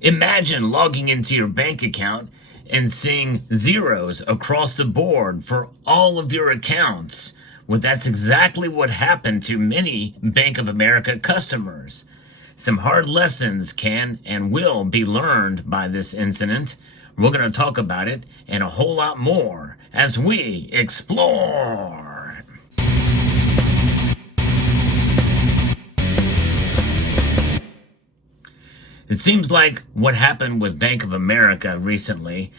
Imagine logging into your bank account and seeing zeros across the board for all of your accounts. Well, that's exactly what happened to many Bank of America customers. Some hard lessons can and will be learned by this incident. We're going to talk about it and a whole lot more as we explore. It seems like what happened with Bank of America recently,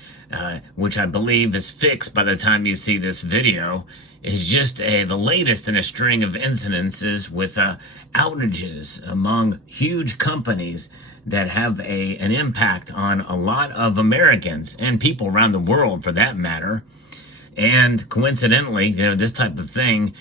which I believe is fixed by the time you see this video, is just the latest in a string of incidences with outages among huge companies that have an impact on a lot of Americans and people around the world for that matter. And coincidentally, this type of thing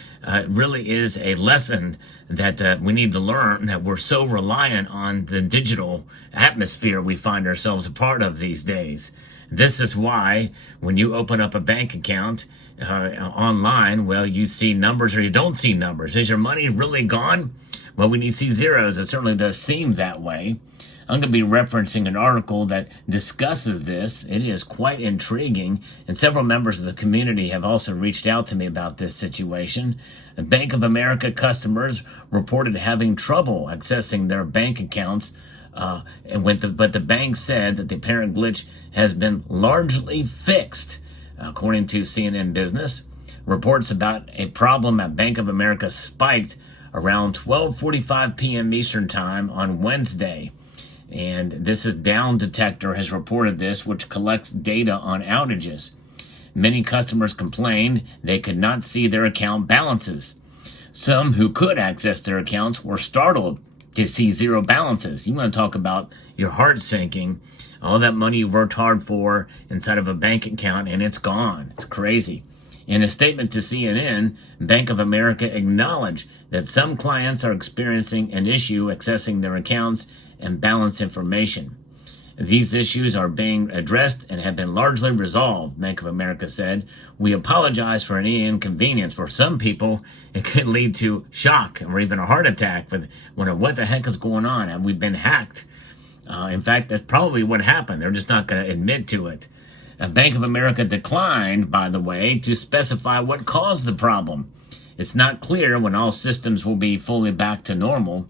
really is a lesson that we need to learn, that we're so reliant on the digital atmosphere we find ourselves a part of these days. This is why when you open up a bank account online, well, you see numbers or you don't see numbers. Is your money really gone? Well, when you see zeros, it certainly does seem that way. I'm going to be referencing an article that discusses this. It is quite intriguing, and several members of the community have also reached out to me about this situation. Bank of America customers reported having trouble accessing their bank accounts, but the bank said that the apparent glitch has been largely fixed. According to CNN Business, reports about a problem at Bank of America spiked around 12:45 p.m. Eastern Time on Wednesday. And this is Down Detector has reported this, which collects data on outages. Many customers complained they could not see their account balances. Some who could access their accounts were startled to see zero balances. You want to talk about your heart sinking, all that money you've worked hard for inside of a bank account, and it's gone. It's crazy. In a statement to CNN, Bank of America acknowledged that some clients are experiencing an issue accessing their accounts and balance information. These issues are being addressed and have been largely resolved, Bank of America said. We apologize for any inconvenience. For some people, it could lead to shock or even a heart attack with what the heck is going on? Have we been hacked? In fact, that's probably what happened. They're just not going to admit to it. Bank of America declined, by the way, to specify what caused the problem. It's not clear when all systems will be fully back to normal.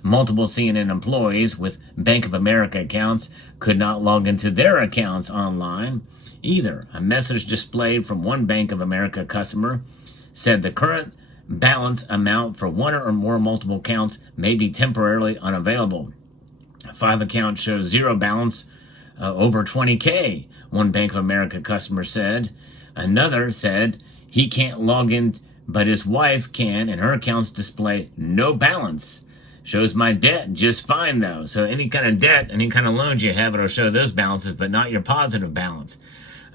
Multiple CNN employees with Bank of America accounts could not log into their accounts online either. A message displayed from one Bank of America customer said the current balance amount for one or more multiple accounts may be temporarily unavailable. 5 accounts show zero balance over $20K, one Bank of America customer said. Another said he can't log in, but his wife can, and her accounts display no balance. Shows my debt just fine, though. So any kind of debt, any kind of loans you have, it'll show those balances, but not your positive balance.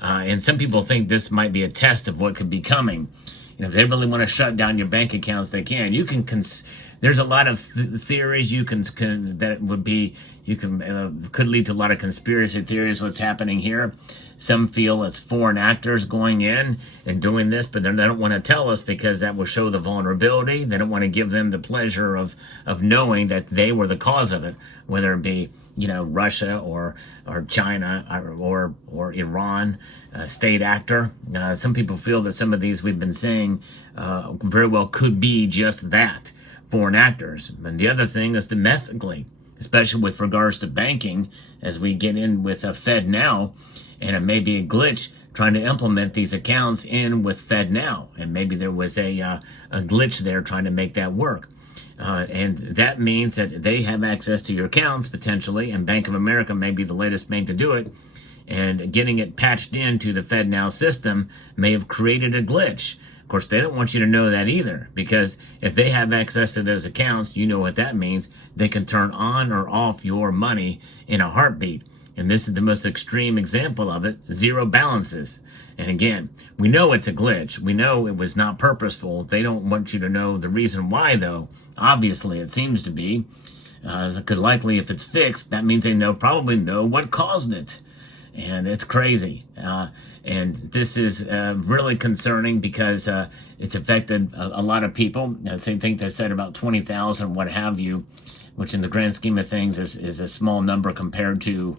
And some people think this might be a test of what could be coming. If they really want to shut down your bank accounts, they can. You can. There's a lot of theories could lead to a lot of conspiracy theories. What's happening here? Some feel it's foreign actors going in and doing this, but they don't want to tell us because that will show the vulnerability. They don't want to give them the pleasure of knowing that they were the cause of it, whether it be Russia or China or Iran, state actor. Some people feel that some of these we've been saying very well could be just that, foreign actors. And the other thing is domestically, especially with regards to banking, as we get in with FedNow. And it may be a glitch trying to implement these accounts in with FedNow. And maybe there was a glitch there trying to make that work. And that means that they have access to your accounts potentially, and Bank of America may be the latest bank to do it. And getting it patched into the FedNow system may have created a glitch. Of course, they don't want you to know that either, because if they have access to those accounts, you know what that means. They can turn on or off your money in a heartbeat. And this is the most extreme example of it, zero balances. And again, we know it's a glitch. We know it was not purposeful. They don't want you to know the reason why, though. Obviously, it seems to be. Because likely if it's fixed, that means they probably know what caused it. And it's crazy. And this is really concerning because it's affected a lot of people. I think they said about 20,000, what have you, which in the grand scheme of things is a small number compared to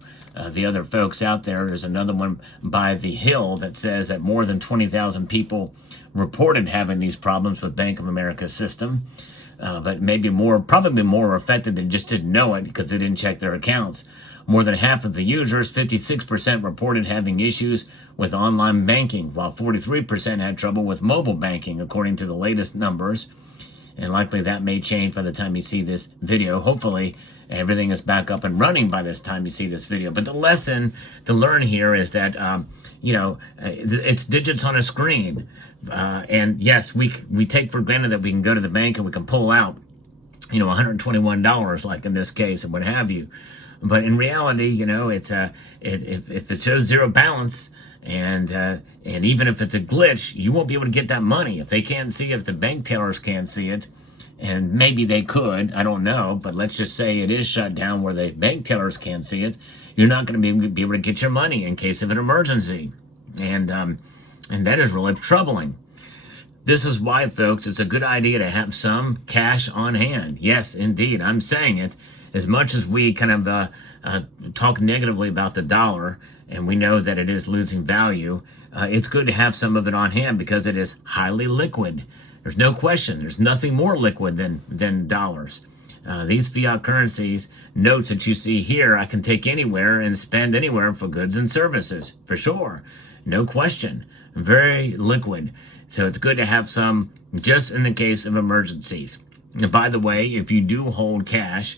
the other folks out there. There's another one by The Hill that says that more than 20,000 people reported having these problems with Bank of America's system, but probably more affected than just didn't know it because they didn't check their accounts. More than half of the users, 56%, reported having issues with online banking, while 43% had trouble with mobile banking, according to the latest numbers. And likely that may change by the time you see this video. Hopefully, everything is back up and running by this time you see this video. But the lesson to learn here is that, it's digits on a screen. And yes, we take for granted that we can go to the bank and we can pull out, $121, like in this case, and what have you. But in reality, it's if it shows zero balance, and even if it's a glitch, you won't be able to get that money if they can't see it, if the bank tellers can't see it, and maybe they could, I don't know, but let's just say it is shut down where the bank tellers can't see it. You're not going to be able to get your money in case of an emergency, and that is really troubling. This is why, folks, it's a good idea to have some cash on hand. Yes, indeed, I'm saying it. As much as we kind of talk negatively about the dollar, and we know that it is losing value, it's good to have some of it on hand because it is highly liquid. There's no question. There's nothing more liquid than dollars. These fiat currencies, notes that you see here, I can take anywhere and spend anywhere for goods and services, for sure. No question. Very liquid. So it's good to have some just in the case of emergencies. And by the way, if you do hold cash,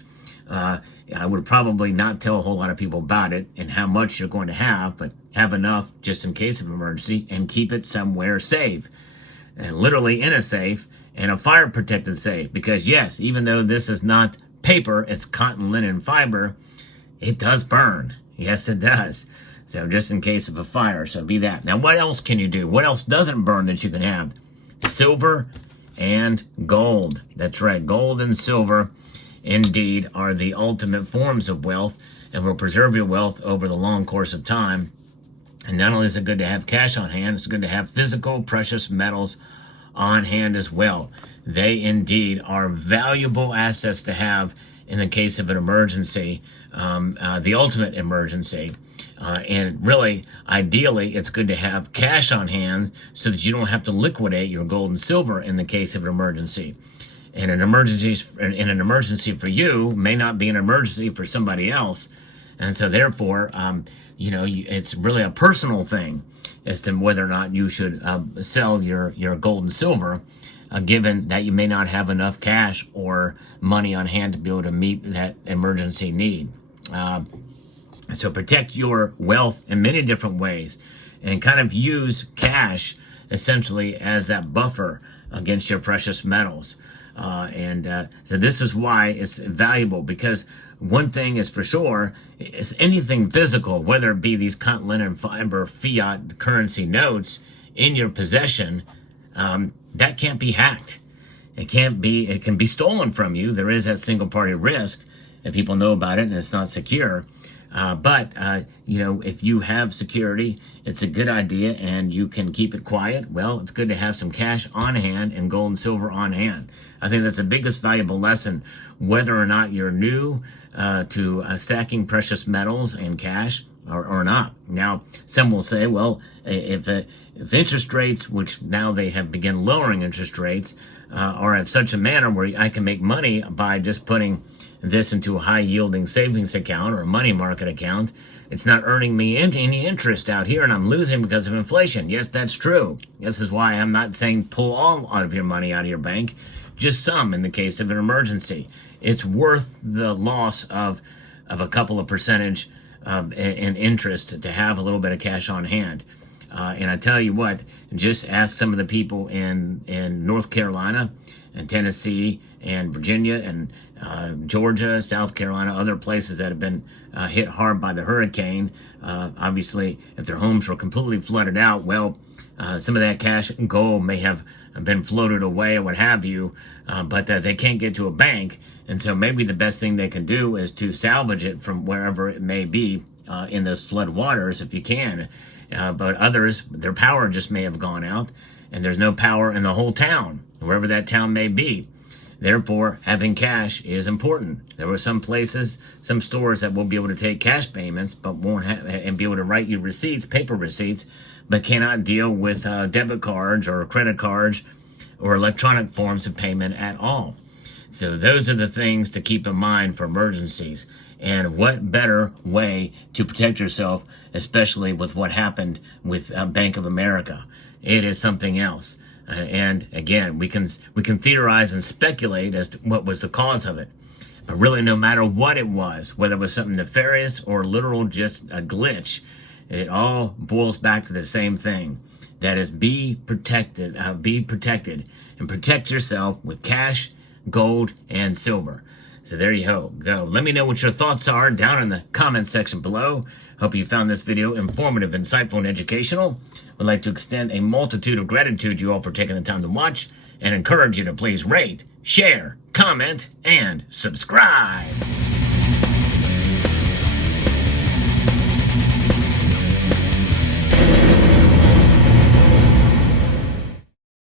I would probably not tell a whole lot of people about it and how much you're going to have, but have enough just in case of emergency and keep it somewhere safe. And literally in a safe and a fire protected safe. Because yes, even though this is not paper, it's cotton linen fiber, it does burn. Yes, it does. So just in case of a fire, so be that. Now what else can you do? What else doesn't burn that you can have? Silver and gold. That's right, gold and silver indeed are the ultimate forms of wealth and will preserve your wealth over the long course of time. And not only is it good to have cash on hand, it's good to have physical precious metals on hand as well. They indeed are valuable assets to have in the case of an emergency, the ultimate emergency. And really, ideally, it's good to have cash on hand so that you don't have to liquidate your gold and silver in the case of an emergency. And an emergency for you may not be an emergency for somebody else. And so therefore, it's really a personal thing as to whether or not you should sell your gold and silver, given that you may not have enough cash or money on hand to be able to meet that emergency need. So protect your wealth in many different ways and kind of use cash essentially as that buffer against your precious metals. So this is why it's valuable, because one thing is for sure, is anything physical, whether it be these cotton linen fiber fiat currency notes in your possession, that can't be hacked. It can be stolen from you. There is that single party risk if people know about it and it's not secure. But if you have security, it's a good idea and you can keep it quiet. Well, it's good to have some cash on hand and gold and silver on hand. I think that's the biggest valuable lesson, whether or not you're new to stacking precious metals and cash or not. Now, some will say, well, if interest rates, which now they have begun lowering interest rates, are of such a manner where I can make money by just putting this into a high-yielding savings account or a money market account, it's not earning me any interest out here, and I'm losing because of inflation. Yes, that's true. This is why I'm not saying pull all out of your money out of your bank, just some in the case of an emergency. It's worth the loss of a couple of percentage in interest to have a little bit of cash on hand. And I tell you what, just ask some of the people in North Carolina and Tennessee and Virginia and Georgia, South Carolina, other places that have been hit hard by the hurricane. Obviously, if their homes were completely flooded out, well, some of that cash and gold may have been floated away or what have you, but they can't get to a bank. And so maybe the best thing they can do is to salvage it from wherever it may be in those flood waters if you can. But others, their power just may have gone out and there's no power in the whole town, wherever that town may be. Therefore, having cash is important. There were some places, some stores that will be able to take cash payments, but won't have, and be able to write you receipts, paper receipts, but cannot deal with debit cards or credit cards or electronic forms of payment at all. So those are the things to keep in mind for emergencies. And what better way to protect yourself, especially with what happened with Bank of America? It is something else. And again, we can theorize and speculate as to what was the cause of it. But really, no matter what it was, whether it was something nefarious or literal just a glitch, it all boils back to the same thing. That is, be protected, and protect yourself with cash, gold, and silver. So there you go. Let me know what your thoughts are down in the comment section below. Hope you found this video informative, insightful, and educational. Would like to extend a multitude of gratitude to you all for taking the time to watch, and encourage you to please rate, share, comment, and subscribe.